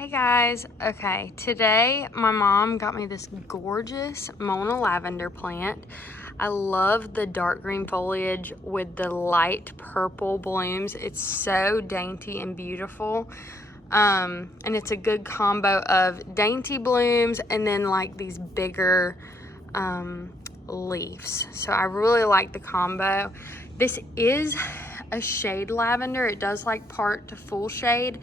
Hey guys, okay, today my mom got me this gorgeous Mona lavender plant. I love the dark green foliage with the light purple blooms. It's so dainty and beautiful. And it's a good combo of dainty blooms and then like these bigger leaves. So I really like the combo. This is a shade lavender. It does like part to full shade.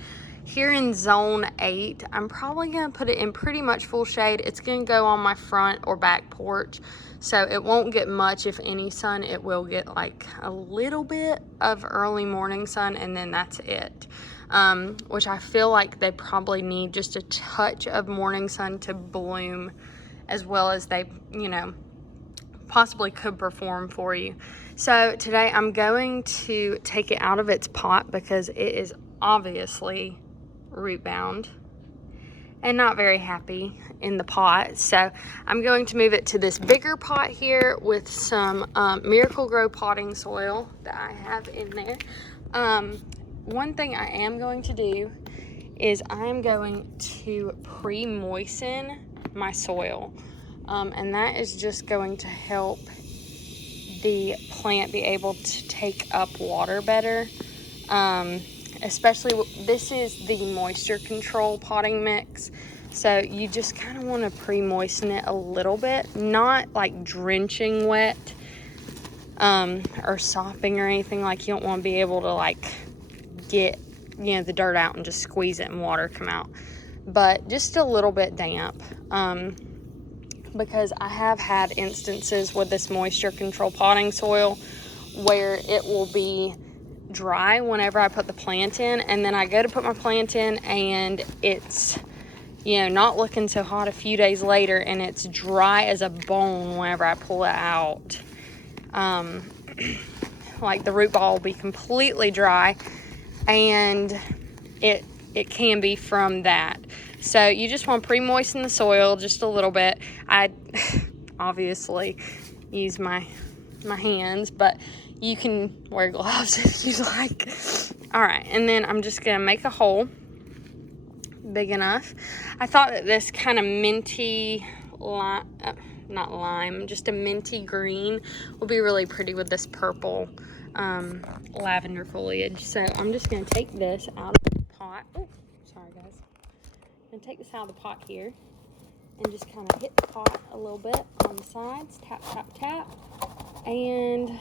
Here in zone 8, I'm probably gonna put it in pretty much full shade. It's gonna go on my front or back porch, so it won't get much, if any, sun. It will get like a little bit of early morning sun, and then that's it. Which I feel like they probably need just a touch of morning sun to bloom as well as they, possibly could perform for you. So today I'm going to take it out of its pot because it is obviously root bound and not very happy in the pot. So I'm going to move it to this bigger pot here with some Miracle-Gro potting soil that I have in there. One thing I am going to do is I'm going to pre-moisten my soil, and that is just going to help the plant be able to take up water better. Especially, this is the moisture control potting mix, so you just kind of want to pre-moisten it a little bit, not like drenching wet or sopping or anything. Like, you don't want to be able to like get the dirt out and just squeeze it and water come out, but just a little bit damp, because I have had instances with this moisture control potting soil where it will be dry whenever I put the plant in, and then I go to put my plant in and it's not looking so hot a few days later, and it's dry as a bone whenever I pull it out. Like the root ball will be completely dry, and it can be from that. So you just want to pre-moisten the soil just a little bit. I obviously use my hands, but you can wear gloves if you like. All right, and then I'm just gonna make a hole big enough. I thought that this kind of minty not lime, just a minty green will be really pretty with this purple lavender foliage. So I'm just gonna take this out of the pot. Oh, sorry guys. I'm gonna take this out of the pot here and just kind of hit the pot a little bit on the sides, tap, tap, tap, and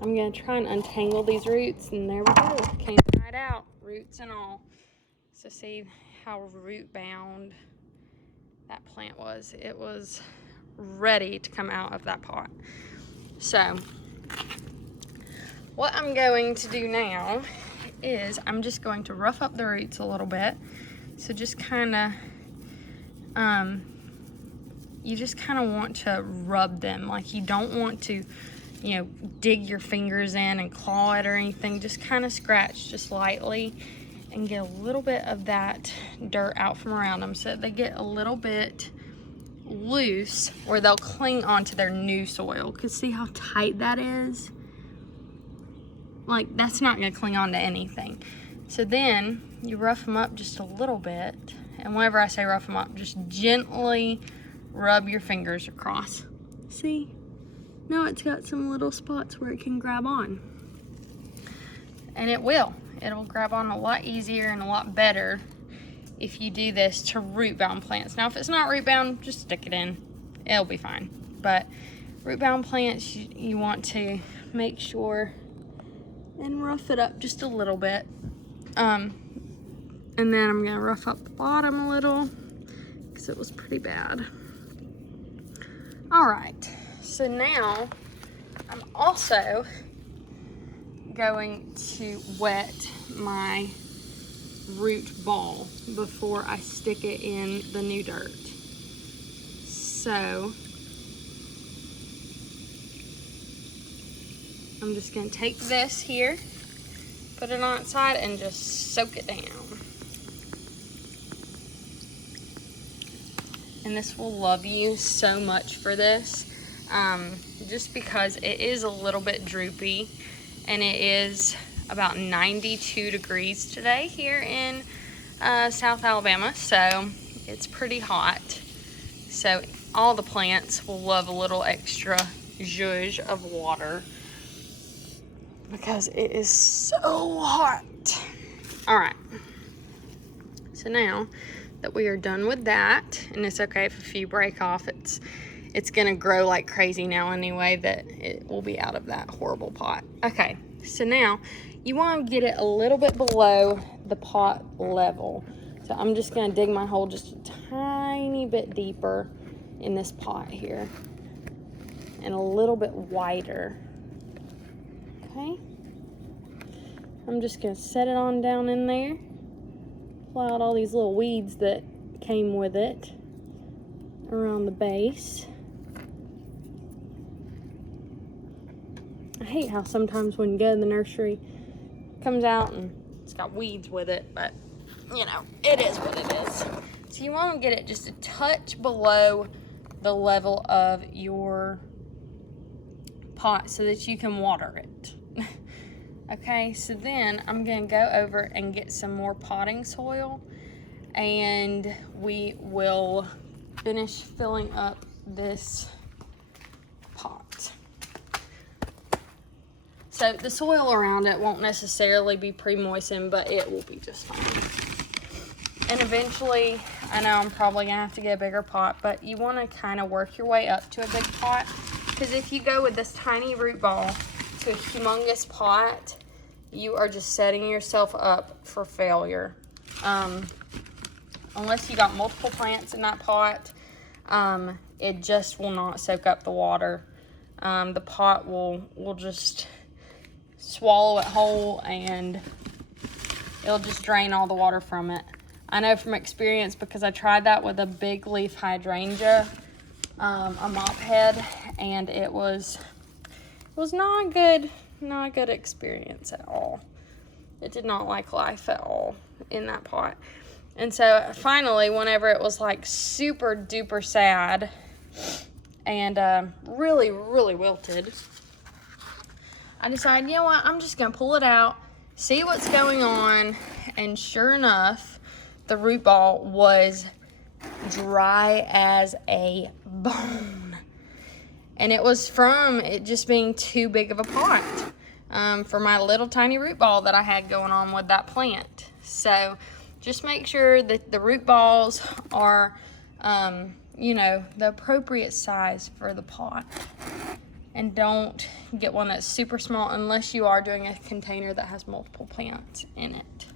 I'm going to try and untangle these roots, and there we go. Came right out, roots and all. So see how root bound that plant was. It was ready to come out of that pot. So what I'm going to do now is I'm just going to rough up the roots a little bit. So just kind of, you just kind of want to rub them. Like, you don't want to dig your fingers in and claw it or anything. Just kind of scratch just lightly and get a little bit of that dirt out from around them so that they get a little bit loose, or they'll cling onto their new soil. Because see how tight that is? Like, that's not going to cling on to anything. So then you rough them up just a little bit, and whenever I say rough them up, just gently rub your fingers across. See? Now it's got some little spots where it can grab on. And it'll grab on a lot easier and a lot better if you do this to root bound plants. Now if it's not root bound, just stick it in. It'll be fine. But root bound plants, you want to make sure and rough it up just a little bit. And then I'm gonna rough up the bottom a little because it was pretty bad. All right. So now I'm also going to wet my root ball before I stick it in the new dirt. So I'm just going to take this here, put it on its side, and just soak it down. And this will love you so much for this. Just because it is a little bit droopy, and it is about 92 degrees today here in South Alabama, so it's pretty hot. So all the plants will love a little extra zhuzh of water because it is so hot. All right. So now that we are done with that, and it's okay if a few break off, it's gonna grow like crazy now anyway, that it will be out of that horrible pot. Okay, so now you want to get it a little bit below the pot level. So I'm just gonna dig my hole just a tiny bit deeper in this pot here and a little bit wider. Okay, I'm just gonna set it on down in there. Pull out all these little weeds that came with it around the base. I hate how sometimes when you go to the nursery, it comes out and it's got weeds with it, but you know, it is what it is. So you want to get it just a touch below the level of your pot so that you can water it. Okay, so then I'm gonna go over and get some more potting soil, and we will finish filling up this pot. So the soil around it won't necessarily be pre-moistened, but it will be just fine. And eventually, I know I'm probably gonna have to get a bigger pot, but you wanna kind of work your way up to a big pot, because if you go with this tiny root ball to a humongous pot, you are just setting yourself up for failure. Unless you got multiple plants in that pot, it just will not soak up the water. The pot will just swallow it whole, and it'll just drain all the water from it. I know from experience, because I tried that with a big leaf hydrangea, a mop head, and it was not good. Not a good experience at all. It did not like life at all in that pot. And so finally, whenever it was like super duper sad and really, really wilted, I decided, you know what, I'm just gonna pull it out, see what's going on, and sure enough, the root ball was dry as a bone. And it was from it just being too big of a pot for my little tiny root ball that I had going on with that plant. So just make sure that the root balls are, you know, the appropriate size for the pot. And don't get one that's super small unless you are doing a container that has multiple plants in it.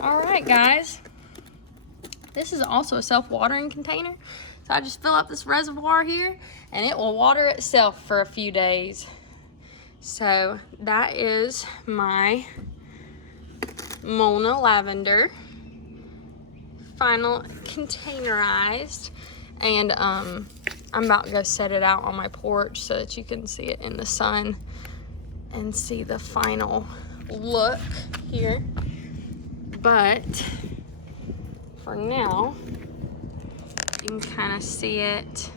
All right, guys. This is also a self-watering container. So I just fill up this reservoir here and it will water itself for a few days. So that is my Mona lavender, final containerized. And I'm about to go set it out on my porch so that you can see it in the sun and see the final look here. But for now, you can kind of see it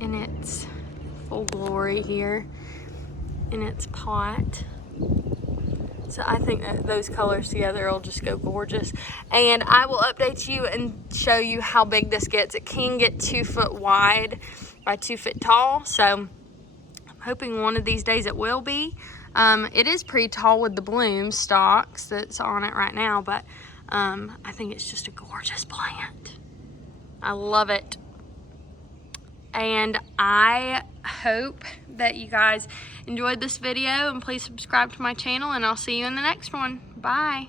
in its full glory here in its pot. So I think that those colors together will just go gorgeous. And I will update you and show you how big this gets. It can get 2 foot wide by 2 foot tall. So I'm hoping one of these days it will be. It is pretty tall with the bloom stalks that's on it right now, but I think it's just a gorgeous plant. I love it. And I hope that you guys enjoyed this video, and please subscribe to my channel, and I'll see you in the next one. Bye.